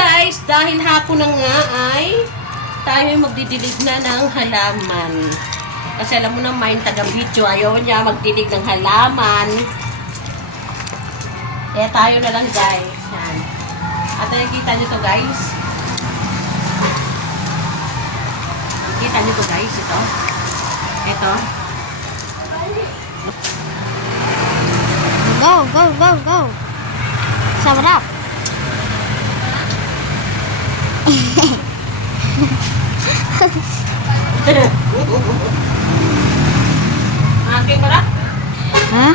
guys, dahil hapon na nga ay tayo ay magdidilig na ng halaman. Kasi alam mo naman, taga-video, ayaw niya magdilig ng halaman. Kaya tayo na lang guys. Yan. At nakikita nyo to guys. Nakikita nyo to guys, ito. Ito. Go, go, go, go. Sarap. Okay, para? Hah?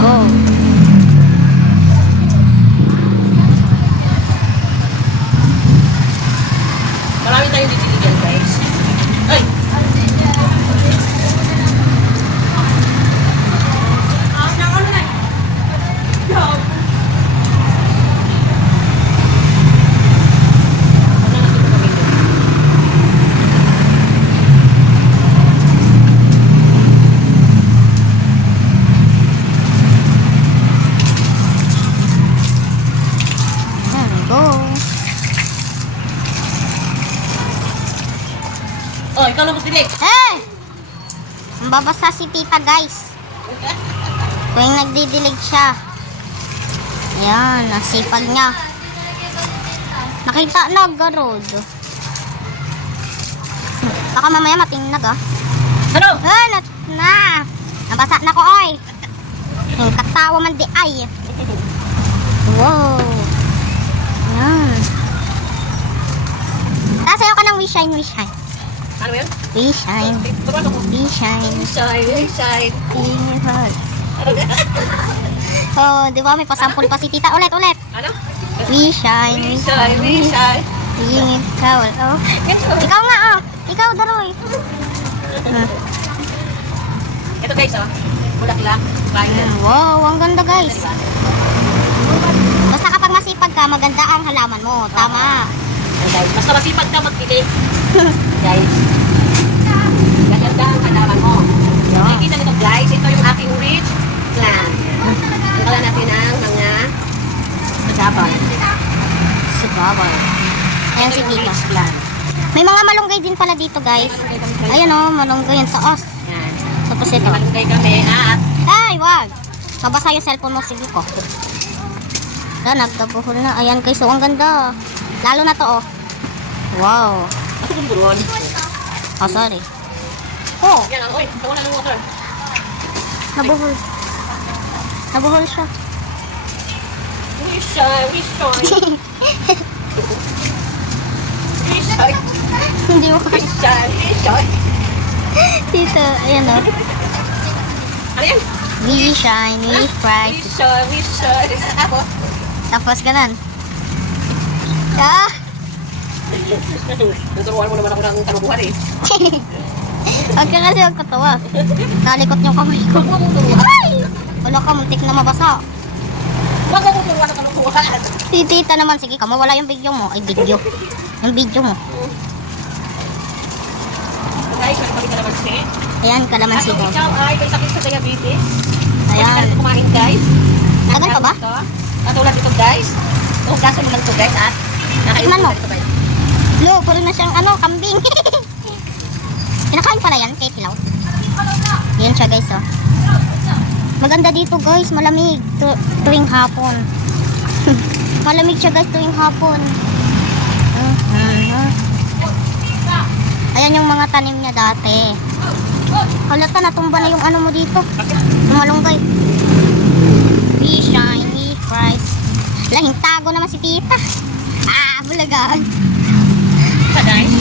Go. Marami tayong ditiligan guys. Ay! Go. Oh, ikaw lang magdilig. Eh! Mababasa si tita guys. Tuwing nagdidilig siya. Ayan, nasipag niya. Nakita na, garod. Baka mamaya matinag ah. Ano? Ah, na. Nabasa na ko oy. Yung katawa man di ay. Wow. Ayan. Tasayo ka ng wish shine, wish shine. Ano yun? Wish shine, wish shine. Inside. In your heart. Oh, di ba may pasampol pa si tita. Ulit, ulit. Ano? Wish shine, wish shine. Inside. Singing towel. Oh. Ikaw nga, oh. Ikaw, Daroy. Ito guys, oh. Bulaklak. Violet. Wow, ang ganda guys. Basta kapag masipag ka, maganda ang halaman mo. Tama. Guys, basta masipag ka magdilig. Guys. Gaganda ang halaman mo. Nakikita nito guys, ito yung aking rich plant. Tanggalan natin ang mga sagabal. Sababay. Ayan Ito si yung tita. rich plant. May mga malunggay din pala dito guys. Ayan oh, malunggay yan sa os. Yan. Tapos ito. Malunggay kami at Ay, wag. Mabasa yung cellphone mo, sige ko. Ayan, nagdabuhol na. Ayan guys, oh, ang ganda. Lalo na to, oh. Wow. ako bumburon. Oh, sorry. Oh, yan. Oy, wala ng water. Nabuhol. Nabuhol siya. Wish I. Hindi mo Wish I. Tito, ayan oh. Ano yan? We shine, we bright. Wish I. Ako. Tapos ganun. Ah! Naturuan mo naman ako ng kalubuhan eh. Huwag ka kasi magkatawa. Nalikot yung kamay ko. Huwag mo turuan. Ay! Wala ka, muntik na mabasa. Huwag mo turuan sa kalubuhan. Si tita naman, sige ka, mawala yung video mo. Ay, video. Yung video mo. Guys, may balik na naman si. Ayan, kalamansi At ko. kung ikaw ay may sakit sa diabetes, Ayan. pwede ka kumain guys. Tagal pa ba? Ito. Katulad ito guys. Hugasan mo lang ito guys at Tikman mo. ito guys. Lo, puro na siyang ano, kambing. Kinakain pala yan, kahit hilaw. Yan siya guys, oh. Maganda dito guys, malamig tuwing hapon. Malamig siya guys tuwing hapon. Ayan yung mga tanim niya dati. Halata, natumba na yung ano mo dito. Malunggay. We shine, we price. Lahing tago naman si tita. Ah, bulagaan. Ito guys.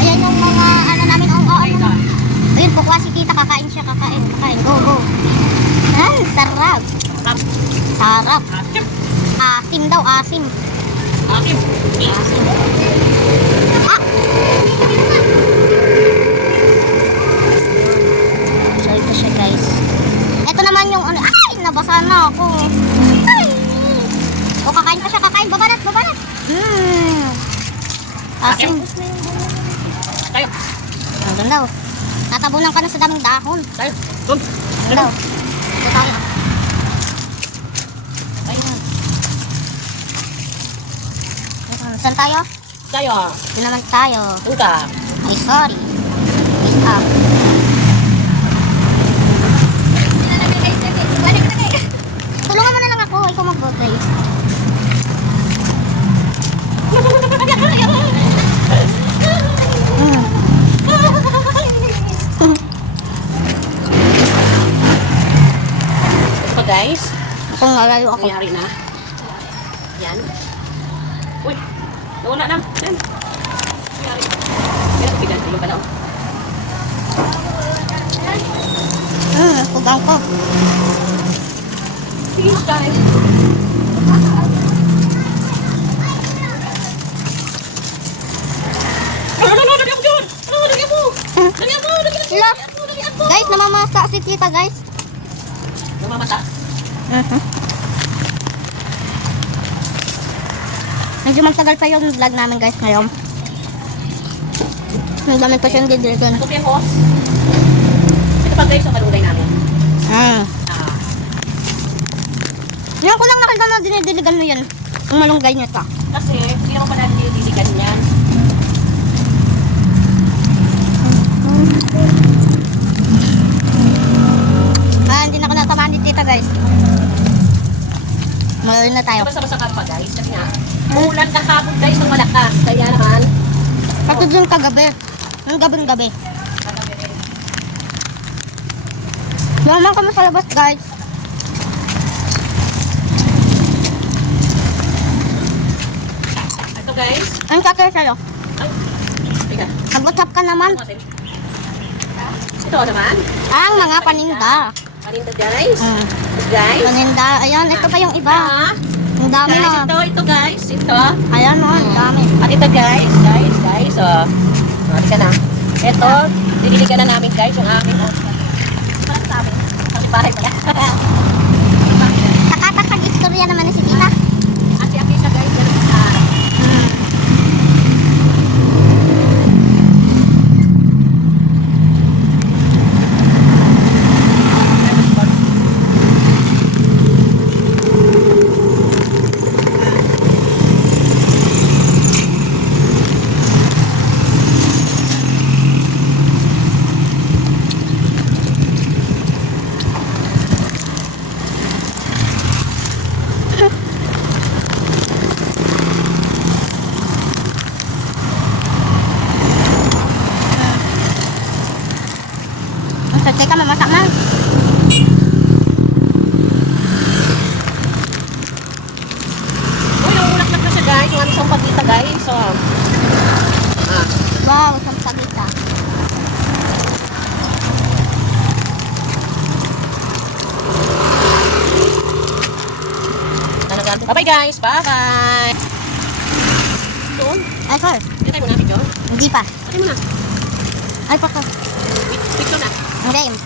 Ayan yung mga ano namin, ano. Ayun, pukwa si tita, kakain siya, kakain. Go, go. Ay, sarap. Sarap. Asim daw, asim. Akim. Asim. Ah! So, ito siya guys. Ito naman yung ano, ay, nabasa na ako. Ay! O, kakain pa siya, kakain. Babanat, babanat. Asim. Tayo. Ang ganda oh. Natabunan ka na sa daming dahon. Tayo. Doon. Ang ganda oh. Ito tayo Saan tayo? Tayo. Doon naman tayo. Doon ka. Ay, sorry. Wait up. Tulungan mo na lang ako. Ikaw mag-go-try. Ito guys. Kung nalayo ako. Nangyari na. Yan. Uy. Nawala na. Yan. Nangyari. Yan. Pigan. Yung pala. Pugang ko. Fish guys. Lagyan mo dyan! Lagyan mo! Lagyan mo! Look. Guys, namamasa si tita, guys. Namamata. Medyo magtagal pa yung vlog namin, guys, ngayon. Ang dami pa siyang didiligan. Ito yung hose. Ito pa guys, ang malunggay namin. Ah. Yan ko lang nakita na dinidiligan mo yun. Yung malunggay niya ta. Kasi, hindi naman pala nililigan yan. Hindi na ako natamaan ni tita, guys. Maloy na tayo. Basta-basta ka pa guys. Kasi nga, umulan kahapon guys ng malakas. Kaya naman, Pati dun kagabi. Ang gabing-gabi. Naman kami sa labas, guys. ito guys. Ang kakaya sa'yo. Ay, teka. Nag-WhatsApp ka naman. Ito naman. Ang mga paninda. Paninda guys. Guys. Paninda. Ayan, ito pa yung iba. Ah, Ang dami guys, na. ito guys. Ito. Ayan, oh, ang dami. At ito guys. Oh. Mati ka na. Ito, diniligan na namin guys yung amin. Oh. Parang sa amin. Ang bahay pala. Nakatakag istorya naman ni si tita. At si Akisha guys. Yan ang Teka, mamasak na. uy, naulak-lak na siya guys. Yung aming isang pagkita guys. So, Wow, isang pagita. bye-bye guys. Bye-bye. Doon. Ay, sir. Dito tayo muna, video. Hindi pa. Dito muna. Ay, pako. Picture na. Ang game.